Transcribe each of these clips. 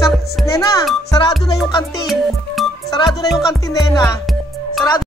Nena, sarado na yung kantin. Sarado na yung kantin, Nena. Sarado.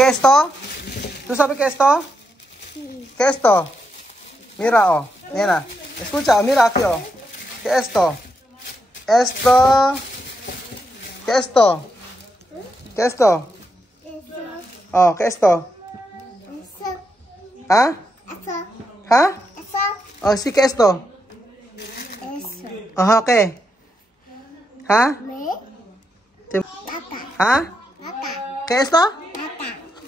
¿Qué es esto? ¿Tú sabes qué es esto? ¿Qué es esto? Mira, oh, nena. Escucha, mira aquí, oh. ¿Qué es esto? Esto. ¿Qué es esto? ¿Qué es esto? Oh, ¿qué es esto? ¿Ah? ¿Ah? Oh, sí, ¿qué es esto? Ajá, ¿qué? ¿Ah? ¿Ah? ¿Qué es esto?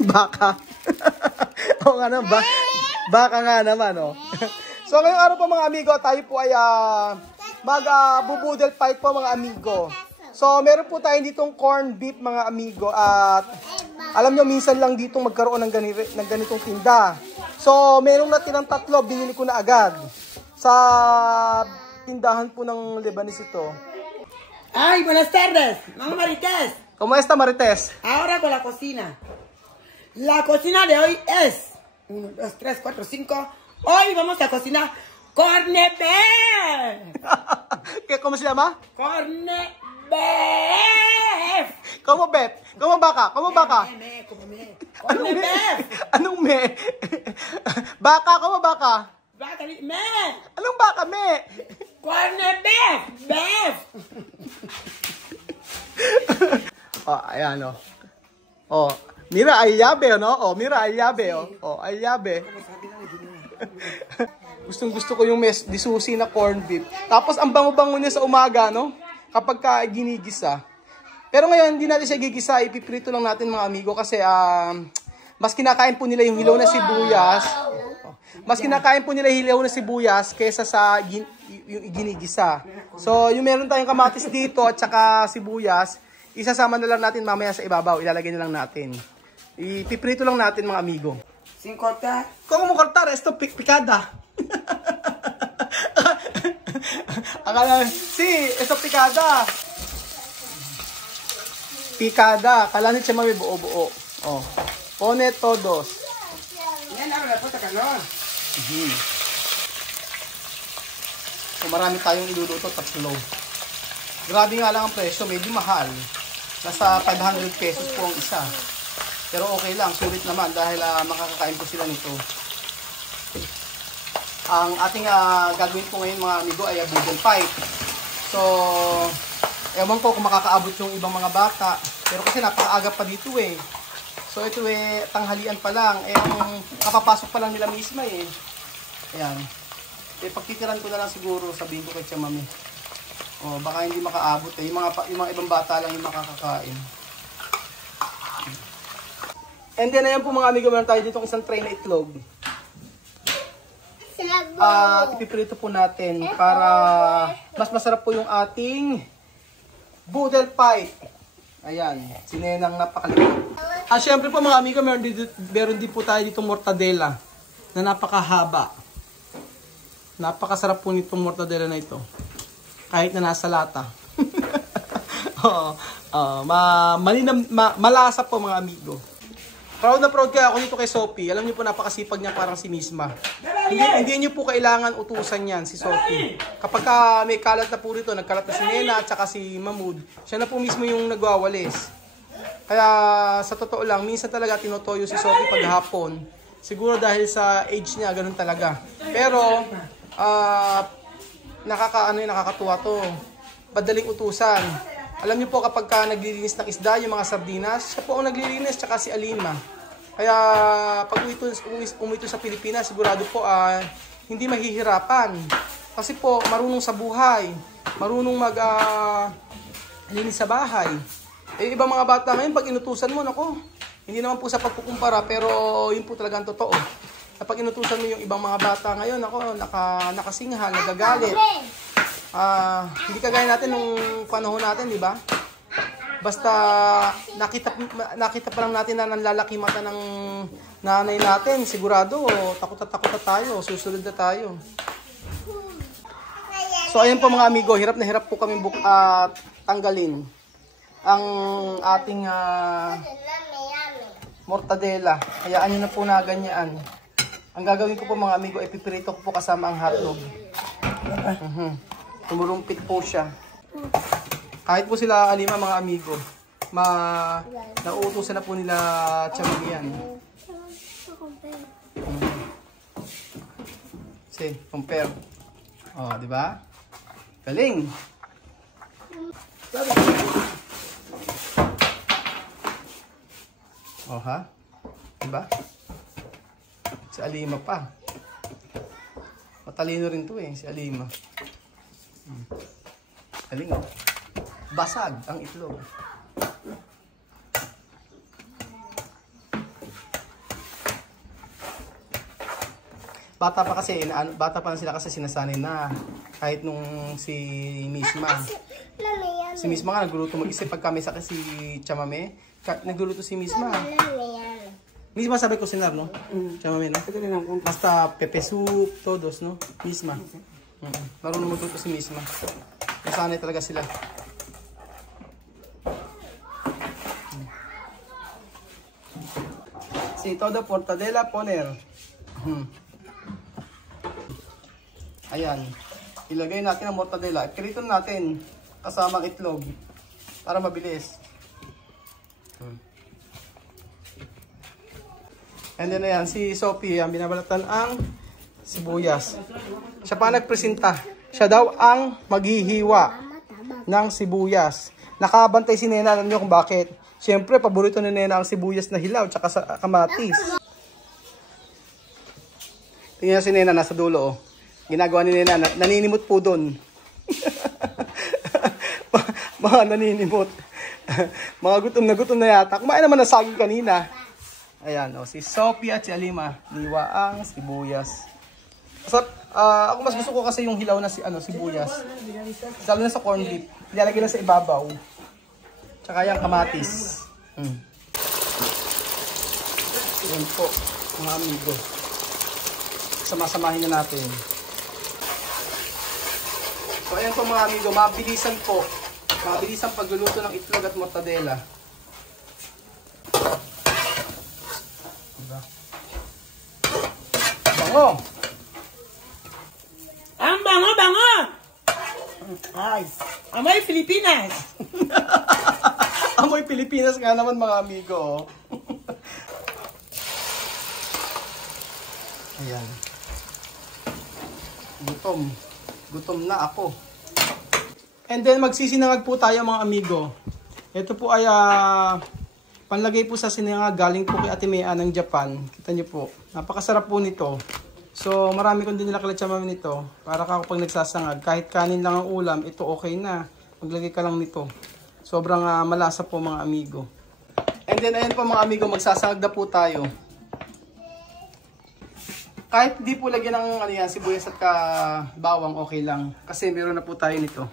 Baka. O nga naman, baka nga naman, oh. So, ngayong araw po mga amigo, tayo po ay mag-budel fight po mga amigo. So, meron po tayo ditong corn beef mga amigo. At alam nyo, minsan lang ditong magkaroon ng ganitong tinda. So, merong natirang tatlo, binili ko na agad. Sa tindahan po ng Lebanese ito. Ay, buenas tardes, mamá Marites. ¿Cómo está, Marites? Ahora con la cocina. La cocina de hoy es 1, 2, 3, 4, 5. Hoy vamos a cocinar corned beef. ¿Cómo se llama? Corned beef. ¿Cómo beef? ¿Cómo vaca? ¿Cómo vaca? Corned beef. Anong me? Baka, ¿cómo vaca? Vaca, me. Anong baka, me? Corned beef. Beef. Oh, ayan, oh. Oh. Mira, al llave, no? Oh, mira, al llave, oh. Oh, al llave. Gustong-gusto ko yung disusi na corned beef. Tapos, ang bango-bango niya sa umaga, no? Kapag ginigisa. Pero ngayon, hindi natin siya gigisa. Ipiprito lang natin, mga amigo. Kasi, mas kinakain po nila yung hilaw na sibuyas. Mas kinakain po nila yung hilaw na sibuyas kaysa sa yung ginigisa. So, yung meron tayong kamatis dito at saka sibuyas, isasama na lang natin mamaya sa ibabaw. Ilalagay na lang natin. Ipiprito lang natin mga amigo. Sin cortar. ¿Cómo cortar? Esto picada. Sí, esto picada. Picada. Kala ni siya mami buo-buo. Oh. Pone todos. Yan na, puta calor. So marami tayong iluluto, tatlo. Grabe nga lang ang presyo, medyo mahal. Nasa 500 pesos po ang isa. Pero okay lang, sulit naman dahil makakakain po sila nito. Ang ating gagawin po ngayon mga amigo ay budel fight. So, ewan ko kung makakaabot yung ibang mga bata. Pero kasi napakaaga pa dito eh. So ito eh, tanghalian pa lang. Eh, kapapasok pa lang nila misma eh. Ayan. Eh, pagtitiran ko na lang siguro, sabihin ko kay Tia Mami. Oh, baka hindi makaabot eh. Yung mga ibang bata lang yung makakakain. And then, ayan po mga amigo, meron tayo ditong isang tray na itlog. Ipiprito po natin para mas masarap po yung ating budel fight. Ayan, sinenang napakaliit. Syempre po mga amigo, meron din po tayo ditong mortadela na napakahaba. Napakasarap po nitong mortadela na ito. Kahit na nasa lata. Malasa po mga amigo. Proud na proud kaya ako dito kay Sophie. Alam niyo po, napakasipag niya, parang si Misma. Hindi niyo po kailangan utusan yan si Sophie. Kapag may kalat na po rito, nagkalat na si Nena at saka si Mahmoud, siya na po mismo yung nagwawalis. Kaya sa totoo lang, minsan talaga tinotoyo si Sophie paghapon. Siguro dahil sa age niya, ganun talaga. Pero, nakakatuwa to. Madaling utusan. Alam niyo po kapag naglilinis ng isda, yung mga sardinas, siya po ang naglilinis, tsaka si Alima. Kaya pag umito sa Pilipinas, sigurado po hindi mahihirapan. Kasi po marunong sa buhay, marunong linis sa bahay. Eh ibang mga bata ngayon, pag inutusan mo, nako, hindi naman po sa pagkukumpara, pero yun po talagang totoo. Kapag inutusan mo yung ibang mga bata ngayon, nako, nakasinghal, nagagalit. Hindi kagaya natin nung panahon natin, di ba? Basta nakita pa lang natin na nanlalaki mata ng nanay natin. Sigurado, takot na tayo. Susunod na tayo. So ayun po mga amigo, hirap na hirap po kami tanggalin ang ating mortadela. Hayaan nyo na po na ganyan. Ang gagawin ko po mga amigo, ipipirito ko po kasama ang hotdog. Tumurumpit po siya. Kahit po sila Alima mga amigo, nauutusan na po nila Chamamian. See, compare. Oh, di ba? Galing. Oh ha? Diba? Si Alima pa. Matalino rin to eh, si Alima. Galing oh. Basag ang itlog. Bata pa lang sila kasi sinasanay na. Kahit nung si Misma. Si Misma nga nagluluto mag-isip pag kami sa si Chamame. Nagluluto si Misma. Misma sabi ko sinar, no? Chamame, no? Basta pepe soup, todos, no? Misma. Marunong magluto si Misma. Nasanay talaga sila. Si todo portadela poner. Ayan. Ilagay natin ang mortadela. Pirito natin kasama ang itlog para mabilis. And then ayan, si Sophie, ang binabalatan ang sibuyas. Siya pa nagpresenta. Siya daw ang maghihiwa ng sibuyas. Nakabantay si Nena, alam niyo kung bakit. Siyempre, paborito ni Nena ang sibuyas na hilaw tsaka sa kamatis. Tingnan si Nena, nasa dulo oh. Ginagawa ni Nena, naninimot po doon. Mga naninimot. Mga gutom na yata. Kumain naman ng saging kanina. Ayan, oh, si Sophie at si Alima. Niwa ang sibuyas. So, ako mas gusto ko kasi yung hilaw na sibuyas. Lalo na sa corned beef. Ilalagay lang sa ibabaw. Tsaka yung kamatis. Yan po, mga amigo. Sama-samahin na natin. So ayan po mga amigo, mabilisan po. Mabilisan pagluluto ng itlog at mortadela. Diba? Bango! Ang bango! Ay, amoy Pilipinas! Amoy Pilipinas nga naman mga amigo. Ayan. Gutom na ako. And then magsisinangag po tayo mga amigo. Ito po ay panlagay po sa sinangag galing po kay Ate Mea ng Japan. Kita niyo po. Napakasarap po nito. So marami kong din nila Chamame nito. Para kapag nagsasangag, kahit kanin lang ang ulam, ito okay na. Maglagay ka lang nito. Sobrang malasa po mga amigo. And then ayan po mga amigo, magsasangag na po tayo. Kahit di po lagyan ng sibuyas at bawang, okay lang. Kasi meron na po tayo nito.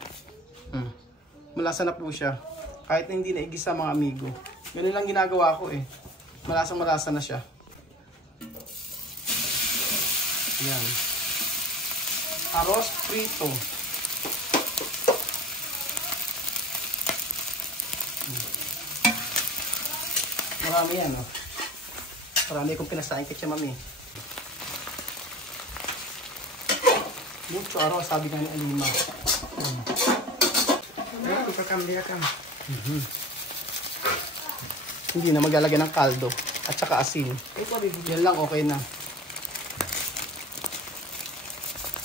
Malasa na po siya. Kahit na hindi na igisa mga amigo. Ganun lang ginagawa ko eh. Malasang-malasa na siya. Ayan. Arroz frito. Marami yan, oh. Marami kong pinasain kay Chamame. Mucho arroz, sabi nga ni Alima. Hindi na maglalagay ng kaldo at saka asin. Yan lang, okay na.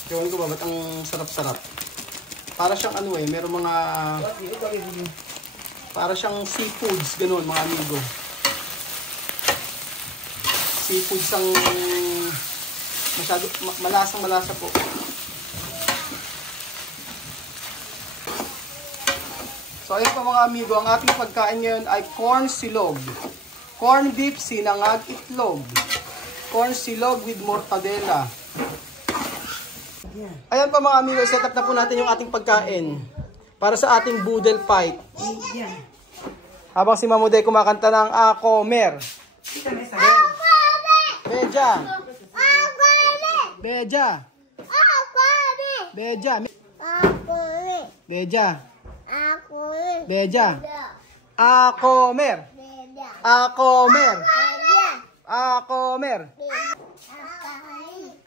Ewan ko ba, ba't ang sarap-sarap? Para siyang merong mga... Para siyang seafoods, ganun mga amigo. Seafoods ang... Masyado, malasang-malasa po. So ayun po mga amigo, ang ating pagkain ngayon ay corn silog. Corn beef, sinangag, itlog. Corn silog with mortadela. Ayan po mga amigo, set up na po natin yung ating pagkain. Para sa ating boodle fight. Habang si Mamuday kumakanta ng Akomer. Beja. Beja. Beja. Beja. Beja. Akomer. Akomer. Akomer.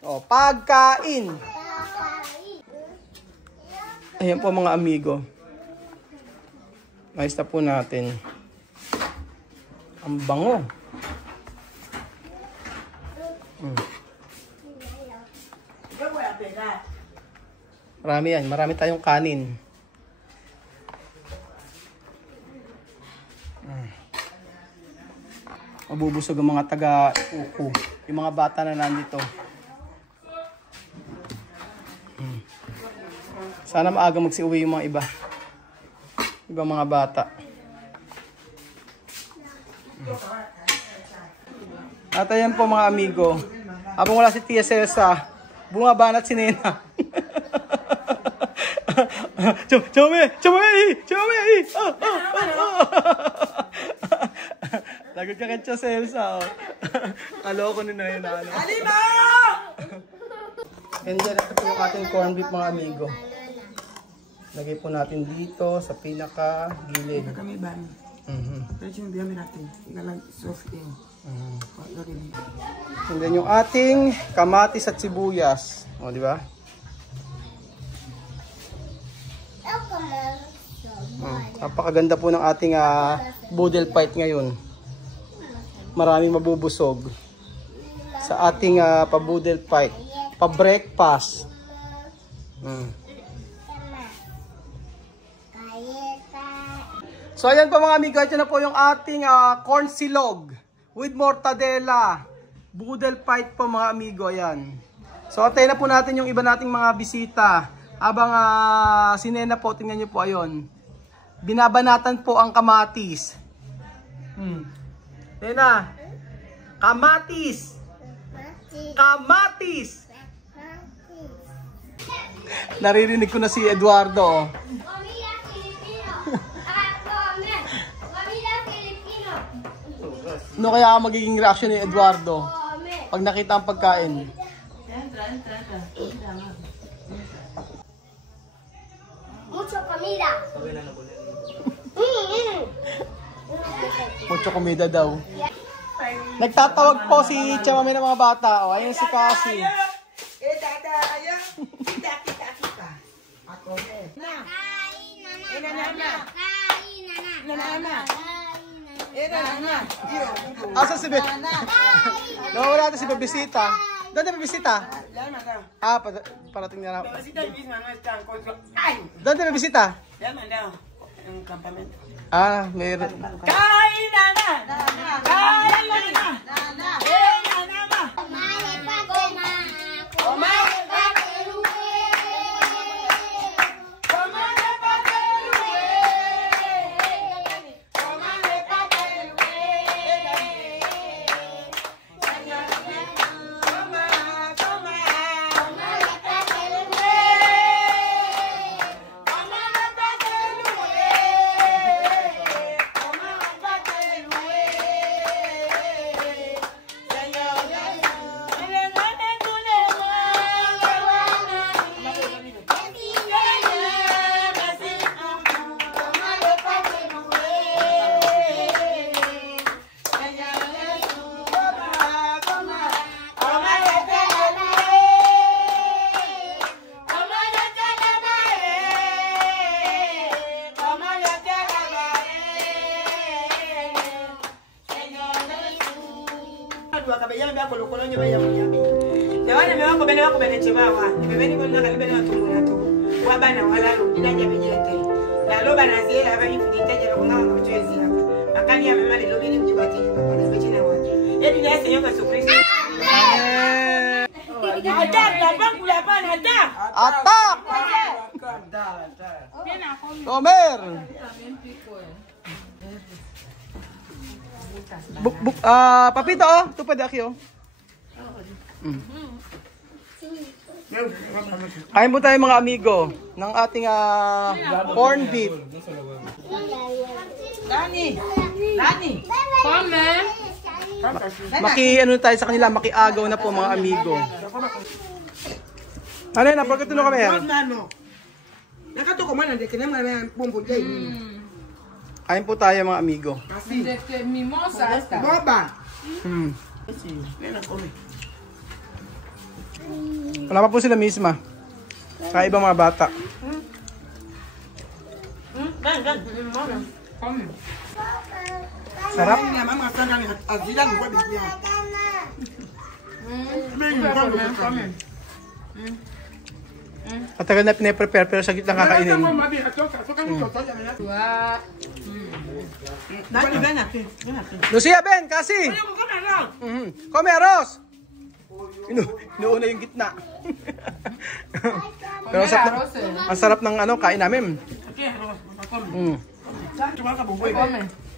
O, pagkain. Ayan po mga amigo. Ayos na po natin. Ang bango. Marami yan. Marami tayong kanin. Mabubusog ang mga taga-uko. Yung mga bata na nandito. Sana maaga magsiuwi yung mga iba. Ibang mga bata. At ayan po mga amigo. Habang wala si Tia Celsa, bumabanat si Nena. Chome! Lagot ka kay Tia Celsa. Aloko ni Nena. Alima! And then, ito po yung ating corned beef mga amigo. Lagay po natin dito sa pinaka-gilid. Kami ba? Pero yung biyamin natin. Igalang soft din. And then yung ating kamatis at sibuyas. O, di ba? Napakaganda po ng ating boodle fight ngayon. Maraming mabubusog sa ating pa-boodle fight. Pa-breakfast. So ayan po mga amigo, ito na po yung ating corn silog with mortadela. Boodle fight po mga amigo, ayan. So atay na po natin yung iba nating mga bisita. Habang si Nena po, tingnan nyo po, ayun. Binabanatan po ang kamatis. Nena, kamatis. Kamatis. Naririnig ko na si Eduardo. Oh. Ano kaya magiging reaction ni Eduardo pag nakita ang pagkain? Mucho comida. Mucho comida daw. Nagtatawag po si Chamame ng mga bata. O, ayun si Cassie. Asa si Bebe? Nawala natin si Bebesita. Doon na Bebesita? Parating na lang. Doon na Bebesita? Meron. Kain na na! Kain na na! Atak! Comer! Papito, oh. Tupad aki, oh. Kain po tayo mga amigo ng ating corned beef. Ano tayo sa kanila, makiagaw na po mga amigo. Ano yun, napagkatuno kami yan? Kain po tayo mga amigo. Wala pa po sila misma. Kaya ibang mga bata. Sarap. Matagal na pinaprepare pero saglit lang kakainin. Lucia, Ben, kasi! Come, Ros! Inuuna yung gitna. Pero ang sarap ng ano, kain namin.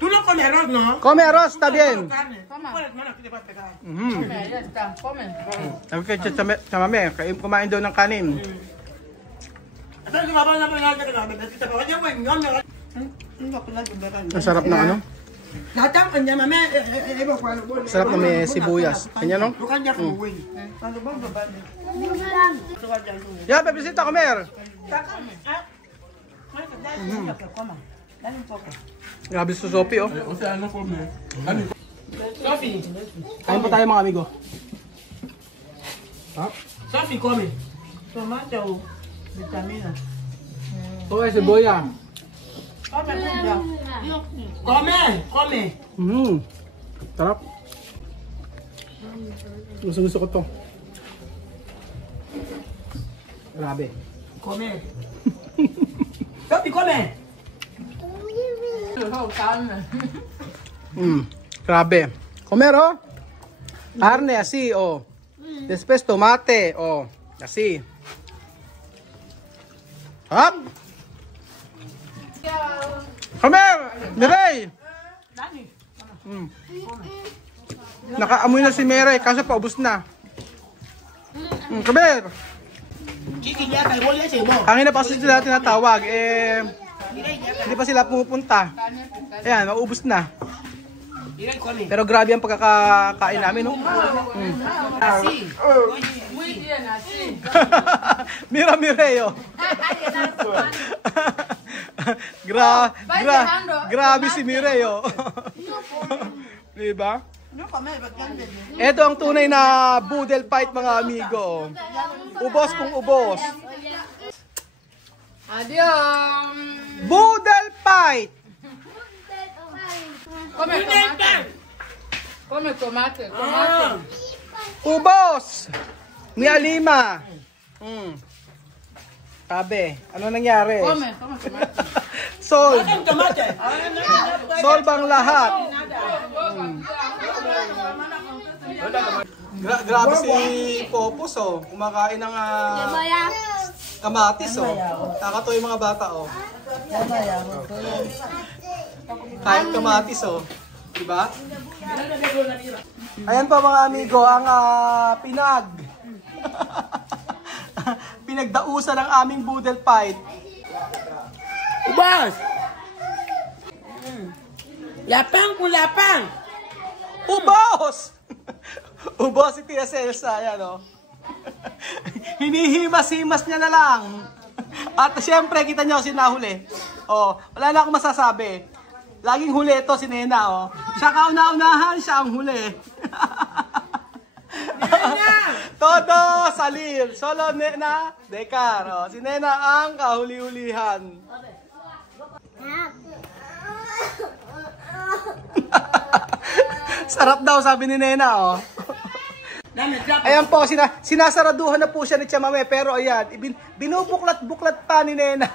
Tulong come arroz, no? Come, Ros, está bien. Kumain daw ng kanin. Ang sarap ng ano? Sarap na may sibuyas. Kanya no? Ya, bebisita, comer. Grabe sa Sophie, oh. Kain pa tayo mga amigo. Sophie, come. Tomato, vitamina. Ito ay sibuya. Come. Sarap. Gusto ko to. Grabe. Come. Sophie, come. Grabe. Comer, oh. Carne, así, oh. Después tomate, oh. Así. Hop. Comer! Miray! Nakaamoy na si Miray, kaso paubos na. Comer! Hangin na pa sila tinatawag, hindi pa sila pumupunta. Ayan, maubos na. Pero grabe ang pagkakain namin, no? Mira Mireo. Grabe si Mireo. Diba? Ito ang tunay na boodle fight mga amigo. Ubos kung ubos. Adios. Boodle fight. Come tomate. Ubos. Ni Alima. Sabi, ano nangyari? Come tomate. Solve. Solve ang lahat. Grabe si Popos, oh. Kumakain ng kamatis, oh. Nakakatuwa yung mga bata, oh. Kain kamatis, oh. Diba? Ayan pa mga amigo, ang pinagdausan ng aming boodle fight. Ubos! Lapang po lapang! Ubos! Ubos si Tia Celsa, yan o. Hinihimas-himas niya na lang. At syempre, kita nyo, sinahuli. O, wala na akong masasabi. Laging huli ito si Nena, o. Siya kauna-unahan, siya ang huli. Todo salir. Solo Nena, Dekar. O, si Nena ang kahuli-hulihan. Sarap daw, sabi ni Nena, oh. Ayan po, sinasaraduhan na po siya ni Chamame, pero ayan, binubuklat-buklat pa ni Nena.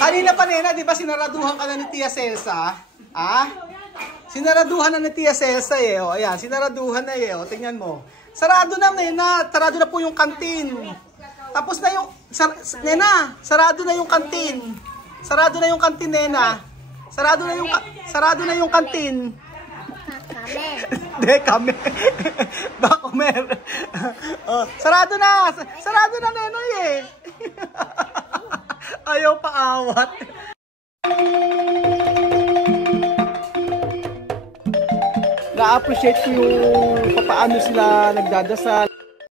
Kanina pa, Nena, di ba sinaraduhan ka na ni Tia Celsa? Ah? Sinaraduhan na ni Tia Celsa, eh. O, ayan, sinaraduhan na, eh. O, tingnan mo. Sarado na, Nena. Sarado na po yung kantin. Tapos na yung, Nena, sarado na yung kantin. Sarado na yung kantin, Nena. Sarado na yung kantin. De kami. Bakomer. Oh, sarado na. Sarado na, Nenoy, eh. Ayaw pa awat. na-appreciate ko yung papaano sila nagdadasal.